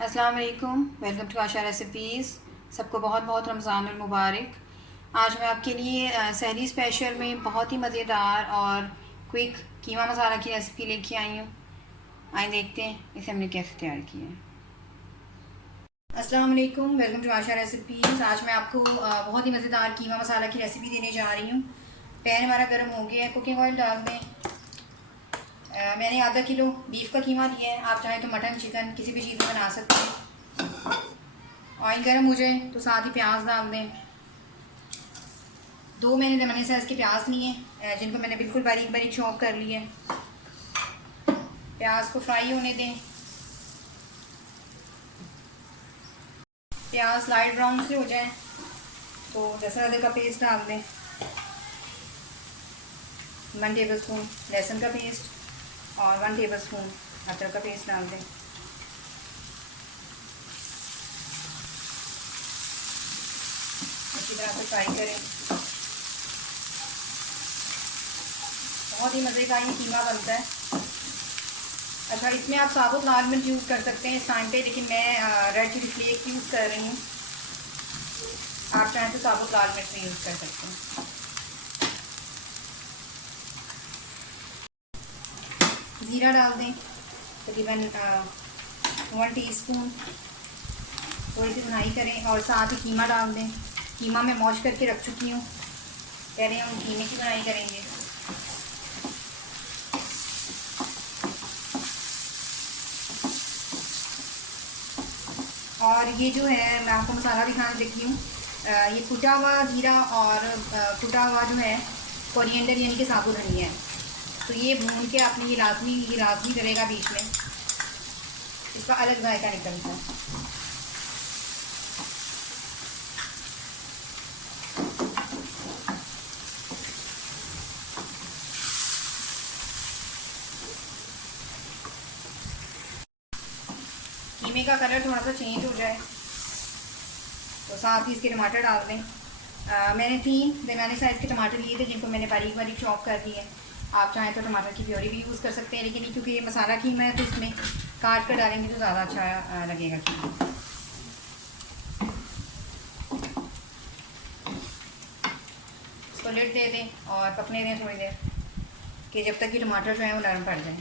अस्सलाम वालेकुम, welcome to Asha recipes. सबको बहुत बहुत रमज़ानुल मुबारक। आज मैं आपके लिए सहरी स्पेशल में बहुत ही मज़ेदार और क्विक कीमा मसाला की रेसिपी लेके आई हूँ। आइए देखते हैं इसे हमने कैसे तैयार किया है। अस्सलाम वालेकुम, वेलकम टू आशा रेसिपीज़। आज मैं आपको बहुत ही मज़ेदार कीमा मसाला की रेसिपी देने जा रही हूँ। पैन हमारा गर्म हो गया है, कुकिंग ऑयल डाल दें। मैंने आधा किलो बीफ का कीमा लिया है, आप चाहें तो मटन चिकन किसी भी चीज़ में बना सकते हैं। ऑयल गर्म हो जाए तो साथ ही प्याज डाल दें। दो मैंने दरमियाने साइज़ के प्याज लिए जिनको मैंने बिल्कुल बारीक बारीक चॉप कर लिया है। प्याज को फ्राई होने दें। प्याज लाइट ब्राउन से हो जाए तो लहसुन अदरक का पेस्ट डाल दें। 1 टेबलस्पून लहसुन का पेस्ट और 1 टेबलस्पून अदरक का पेस्ट डाल दें। अच्छी तरह से फ्राई करें। बहुत ही मज़े का ये कीमा बनता है। अच्छा, इसमें आप साबुत लाल मिर्च यूज़ कर सकते हैं इस टाइम पे, लेकिन मैं रेड चिली फ्लेक यूज़ कर रही हूँ। आप चाहें तो साबुत लाल मिर्च भी यूज़ कर सकते हैं। ज़ीरा डाल दें तकरीबन 1 टीस्पून। थोड़ी सी भुनाई करें और साथ ही कीमा डाल दें। कीमा मैं वॉश करके रख चुकी हूँ, पहले हम कीमे की भुनाई करेंगे। और ये जो है मैं आपको मसाला दिखाने लगी हूँ, ये कुटा हुआ ज़ीरा और कुटा हुआ जो है कोरिएंडर यानी कि साबुत धनिया है। तो ये भून के आपने ये लाजमी करेगा बीच में, इसका अलग जायका निकलता है। कीमे का कलर थोड़ा सा चेंज हो जाए तो साथ ही इसके टमाटर डाल दें। मैंने 3 दरमियाने साइज़ के टमाटर लिए थे जिनको मैंने बारीक बारीक चॉप कर दिए। आप चाहें तो टमाटर की प्योरी भी यूज़ कर सकते हैं, लेकिन क्योंकि ये मसाला कीमा है तो इसमें काट कर डालेंगे तो ज़्यादा अच्छा लगेगा कीमा। इसको लिड दे दें और पकने दें थोड़ी देर, कि जब तक कि टमाटर जो है वो नरम पड़ जाए।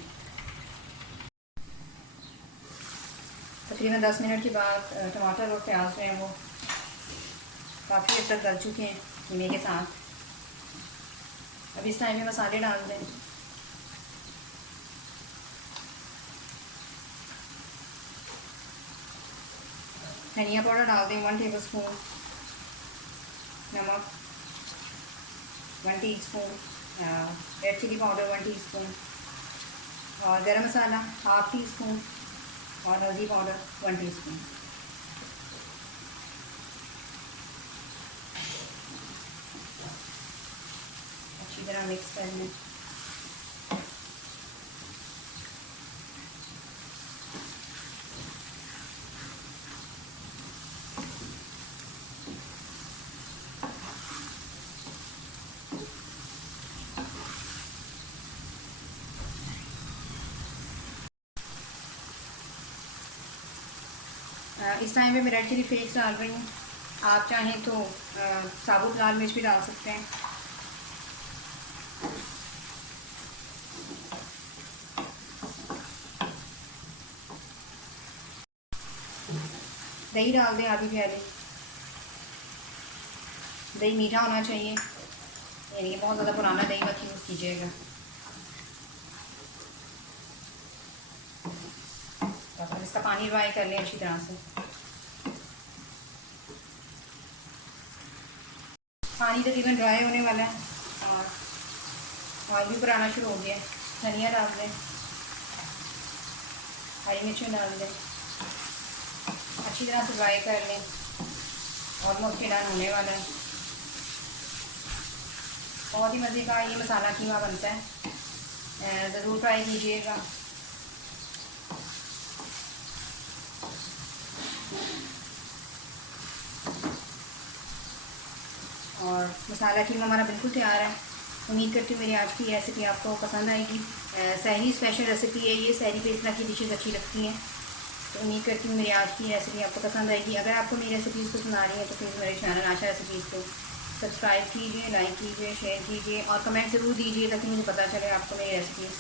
तकरीबन 10 मिनट के बाद टमाटर और प्याज जो है वो काफ़ी हद तक गल चुके हैं कीमे के साथ। अब इस टाइम में मसाले डाल दें। धनिया पाउडर डाल दें 1 टेबलस्पून। नमक 1 teaspoon. Red chilli powder 1 teaspoon. और गरम मसाला 1/2 टीस्पून और हल्दी पाउडर 1 टीस्पून। अच्छी तरह मिक्स कर लें। इस टाइम पे मैं रेड चिली फ्लेक्स डाल रही हूँ। आप चाहें तो साबुत लाल मिर्च भी डाल सकते हैं। दही डाल दें आधी प्याली। दही मीठा होना चाहिए, यानी बहुत ज़्यादा पुराना दही मत यूज़ कीजिएगा। तो इसका पानी ड्राई कर लें अच्छी तरह से। पानी तकरीबन ड्राई होने वाला है और ऑयल भी ऊपर आना शुरू हो गया है। धनिया डाल दें, हरी मिर्चें डाल दें, अच्छी तरह से ड्राई कर लें। ऑलमोस्ट डन होने वाला है। बहुत ही मज़े का ये मसाला कीमा बनता है, ज़रूर ट्राई कीजिएगा। और मसाला कीमा हमारा बिल्कुल तैयार है। उम्मीद करती हूँ मेरी आज की रेसिपी आपको पसंद आएगी। सहरी स्पेशल रेसिपी है ये, सहरी पे इस तरह की डिशेज़ अच्छी लगती हैं। तो उम्मीद करती हूँ मेरी आज की रेसिपी आपको पसंद आएगी। अगर आपको मेरी रेसिपीज़ पसंद आ रही है तो प्लीज़ मेरे चैनल आशा रेसिपीज़ को सब्सक्राइब कीजिए, लाइक कीजिए, शेयर कीजिए और कमेंट ज़रूर दीजिए ताकि मुझे पता चले आपको मेरी रेसिपीज़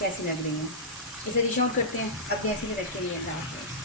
कैसी लग रही हैं। इसे डिश आउट करते हैं। अब जैसे ही रखते हैं।